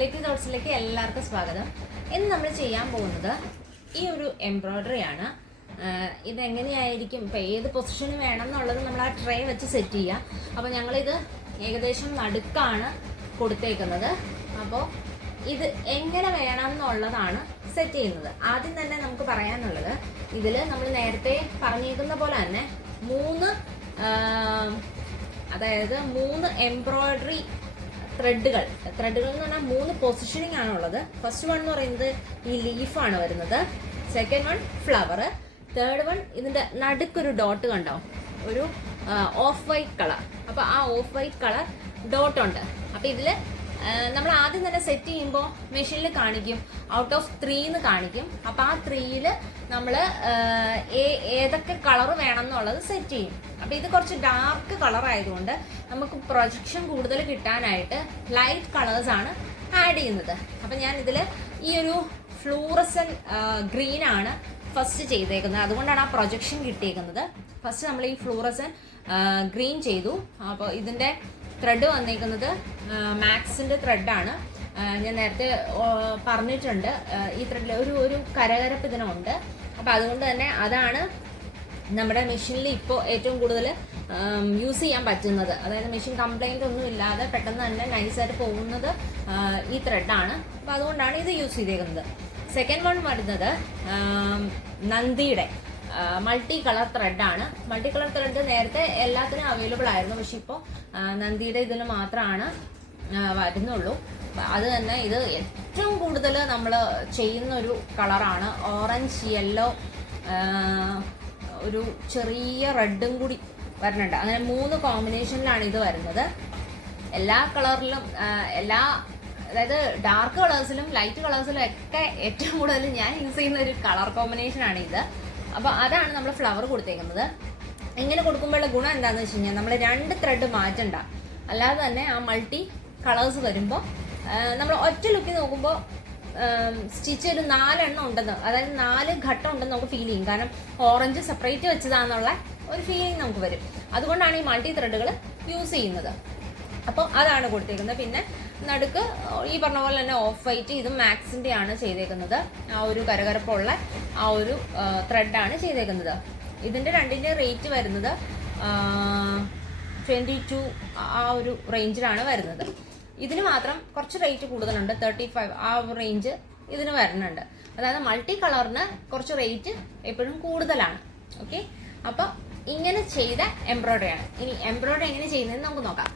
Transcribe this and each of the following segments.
Lucky തോട്ട്സിലേക്ക് എല്ലാവർക്കും സ്വാഗതം. ഇന്ന് നമ്മൾ ചെയ്യാൻ പോകുന്നത് ഈ ഒരു എംബ്രോയ്ഡറി ആണ്. ഇതെങ്ങനെയായിരിക്കും, ഇപ്പോൾ ഏത് പൊസിഷന് വേണം എന്നുള്ളത് നമ്മൾ ആ ട്രേ വെച്ച് സെറ്റ് ചെയ്യുക. അപ്പോൾ ഞങ്ങളിത് ഏകദേശം നടുക്കാണ് കൊടുത്തേക്കുന്നത്. അപ്പോൾ ഇത് എങ്ങനെ വേണം എന്നുള്ളതാണ് സെറ്റ് ചെയ്യുന്നത്. ആദ്യം തന്നെ നമുക്ക് പറയാനുള്ളത്, ഇതിൽ നമ്മൾ നേരത്തെ പറഞ്ഞിരിക്കുന്ന പോലെ തന്നെ മൂന്ന് എംബ്രോയ്ഡറി ത്രെഡുകൾ എന്ന് പറഞ്ഞാൽ 3 പൊസിഷനിങ് ആണുള്ളത്. ഫസ്റ്റ് വൺ എന്ന് പറയുന്നത് ഈ ലീഫാണ് വരുന്നത്, second one flower, third one ഇതിൻ്റെ നടുക്കൊരു ഡോട്ട് കണ്ടോ, ഒരു ഓഫ് വൈറ്റ് കളർ. അപ്പോൾ ആ ഓഫ് വൈറ്റ് കളർ ഡോട്ട് ഉണ്ട്. അപ്പോൾ ഇതിൽ നമ്മൾ ആദ്യം തന്നെ സെറ്റ് ചെയ്യുമ്പോൾ മെഷീനിൽ കാണിക്കും ഔട്ട് ഓഫ് 3 എന്ന് കാണിക്കും. അപ്പോൾ ആ 3ൽ നമ്മൾ ഏതൊക്കെ കളർ വേണം എന്നുള്ളത് സെറ്റ് ചെയ്യും. അപ്പോൾ ഇത് കുറച്ച് ഡാർക്ക് കളർ ആയതുകൊണ്ട് നമുക്ക് പ്രൊജക്ഷൻ കൂടുതൽ കിട്ടാനായിട്ട് ലൈറ്റ് കളേഴ്സാണ് ആഡ് ചെയ്യുന്നത്. അപ്പം ഞാൻ ഇതിൽ ഈ ഒരു ഫ്ലൂറസൻ ഗ്രീൻ ആണ് ഫസ്റ്റ് ചെയ്തേക്കുന്നത്. അതുകൊണ്ടാണ് ആ പ്രൊജക്ഷൻ കിട്ടിയേക്കുന്നത്. ഫസ്റ്റ് നമ്മൾ ഈ ഫ്ലൂറസൻ ഗ്രീൻ ചെയ്തു. അപ്പോൾ ഇതിൻ്റെ ത്രെഡ് വന്നേക്കുന്നത് മാക്സിൻ്റെ ത്രെഡാണ്. ഞാൻ നേരത്തെ പറഞ്ഞിട്ടുണ്ട്, ഈ ത്രെഡിൽ ഒരു കരകരപ്പ് ഇതിനുണ്ട്. അപ്പോൾ അതുകൊണ്ട് തന്നെ അതാണ് നമ്മുടെ മെഷീനിൽ ഇപ്പോൾ ഏറ്റവും കൂടുതൽ യൂസ് ചെയ്യാൻ പറ്റുന്നത്. അതായത് മെഷീൻ കംപ്ലൈൻ്റ് ഒന്നും ഇല്ലാതെ പെട്ടെന്ന് തന്നെ നൈസായിട്ട് പോകുന്നത് ഈ ത്രെഡാണ്. അപ്പോൾ അതുകൊണ്ടാണ് ഇത് യൂസ് ചെയ്തേക്കുന്നത്. സെക്കൻഡ് വൺ വരുന്നത് നന്ദിയുടെ മൾട്ടി കളർ ത്രെഡാണ്. മൾട്ടി കളർ ത്രെഡ് നേരത്തെ എല്ലാത്തിനും അവൈലബിൾ ആയിരുന്നു, പക്ഷെ ഇപ്പോൾ നന്ദിയുടെ ഇതിന് മാത്രമാണ് വരുന്നുള്ളൂ. അത് തന്നെ ഇത് ഏറ്റവും കൂടുതൽ നമ്മൾ ചെയ്യുന്ന ഒരു കളറാണ്. ഓറഞ്ച്, യെല്ലോ, ഒരു ചെറിയ റെഡും കൂടി വരുന്നുണ്ട്. അങ്ങനെ 3 കോമ്പിനേഷനിലാണ് ഇത് വരുന്നത്. എല്ലാ കളറിലും അതായത് ഡാർക്ക് കളേഴ്സിലും ലൈറ്റ് കളേഴ്സിലും ഒക്കെ ഏറ്റവും കൂടുതൽ ഞാൻ യൂസ് ചെയ്യുന്ന ഒരു കളർ കോമ്പിനേഷനാണ് ഇത്. അപ്പോൾ അതാണ് നമ്മൾ ഫ്ലവർ കൊടുത്തേക്കുന്നത്. ഇങ്ങനെ കൊടുക്കുമ്പോഴുള്ള ഗുണം എന്താണെന്ന് വെച്ച് കഴിഞ്ഞാൽ നമ്മൾ 2 ത്രെഡ് മാറ്റണ്ട. അല്ലാതെ തന്നെ ആ മൾട്ടി കളേഴ്സ് വരുമ്പോൾ നമ്മൾ ഒറ്റ ലുക്കിൽ നോക്കുമ്പോൾ സ്റ്റിച്ച് ഒരു 4 എണ്ണം ഉണ്ടെന്ന്, അതായത് 4 ഘട്ടം ഉണ്ടെന്ന് നമുക്ക് ഫീൽ ചെയ്യും. കാരണം ഓറഞ്ച് സെപ്പറേറ്റ് വെച്ചതാണെന്നുള്ള ഒരു ഫീലിംഗ് നമുക്ക് വരും. അതുകൊണ്ടാണ് ഈ മൾട്ടി ത്രെഡുകൾ യൂസ് ചെയ്യുന്നത്. അപ്പോൾ അതാണ് കൊടുത്തേക്കുന്നത്. പിന്നെ നടുക്ക് ഈ പറഞ്ഞ പോലെ തന്നെ ഓഫ് വൈറ്റ്, ഇതും മാക്സിൻ്റെ ആണ് ചെയ്തേക്കുന്നത്. ആ ഒരു കരകരപ്പുള്ള ആ ഒരു ത്രെഡാണ് ചെയ്തേക്കുന്നത്. ഇതിൻ്റെ രണ്ടിൻ്റെ റേറ്റ് വരുന്നത് 22 ആ ഒരു റേഞ്ചിലാണ് വരുന്നത്. ഇതിന് മാത്രം കുറച്ച് റേറ്റ് കൂടുതലുണ്ട്, 35 ആ റേഞ്ച് ഇതിന് വരുന്നുണ്ട്. അതായത് മൾട്ടി കളറിന് കുറച്ച് റേറ്റ് എപ്പോഴും കൂടുതലാണ്. ഓക്കെ, അപ്പോൾ ഇങ്ങനെ ചെയ്ത എംബ്രോയ്ഡറിയാണ്. ഇനി എംബ്രോയ്ഡറി എങ്ങനെ ചെയ്യുന്നതെന്ന് നമുക്ക് നോക്കാം.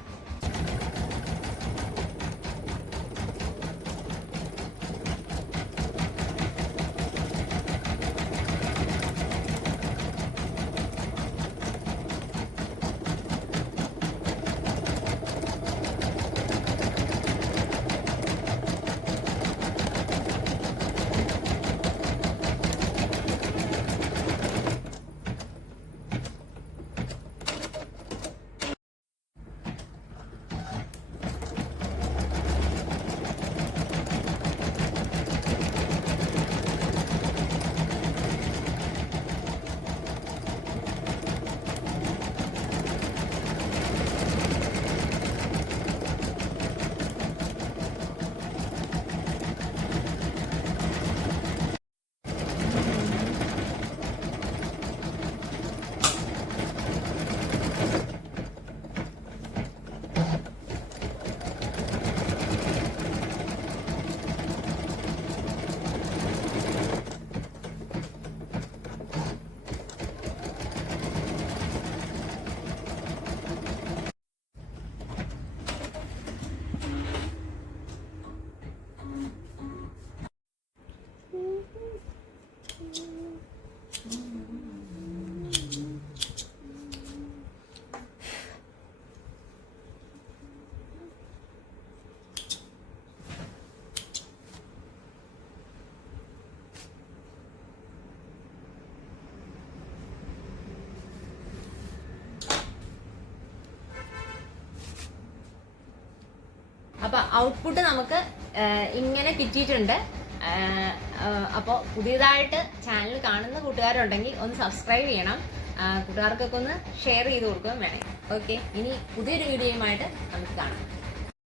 അപ്പോൾ ഔട്ട്പുട്ട് നമുക്ക് ഇങ്ങനെ കിട്ടിയിട്ടുണ്ട്. അപ്പോൾ പുതിയതായിട്ട് ചാനൽ കാണുന്ന കൂട്ടുകാരുണ്ടെങ്കിൽ ഒന്ന് സബ്സ്ക്രൈബ് ചെയ്യണം. കൂട്ടുകാർക്കൊക്കെ ഒന്ന് ഷെയർ ചെയ്ത് കൊടുക്കുകയും വേണേ. ഓക്കെ, ഇനി പുതിയൊരു വീഡിയോയുമായിട്ട് നമുക്ക് കാണാം.